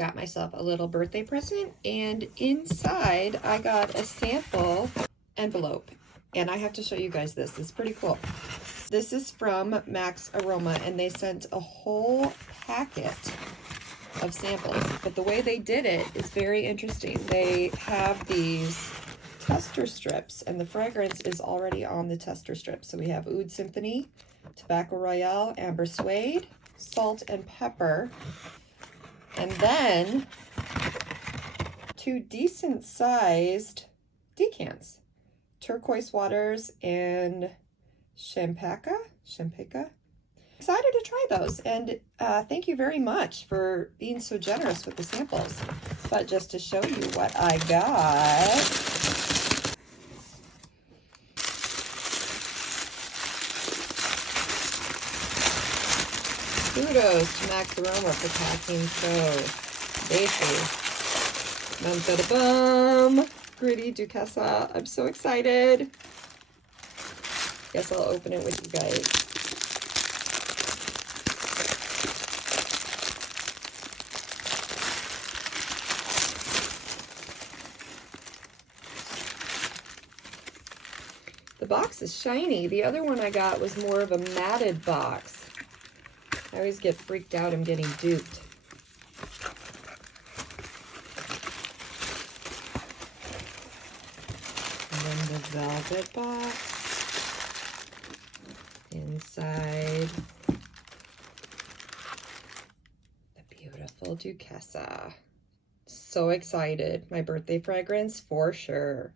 Got myself a little birthday present, and inside I got a sample envelope, and I have to show you guys this. It's pretty cool. This is from MaxAroma, and they sent a whole packet of samples, but the way they did it is very interesting. They have these tester strips, and the fragrance is already on the tester strips. So we have Oud Symphony, Tobacco Royale, Amber Suede, Salt and Pepper, and then 2 decent sized decants, Turquoise Waters and Champaca. Excited to try those, and thank you very much for being so generous with the samples. But just to show you what I got, kudos to MaxAroma for packing so safely. Bum, Gritty Duchessa. I'm so excited. Guess I'll open it with you guys. The box is shiny. The other one I got was more of a matted box. I always get freaked out I'm getting duped. And then the velvet box. Inside, the beautiful Duchessa. So excited. My birthday fragrance for sure.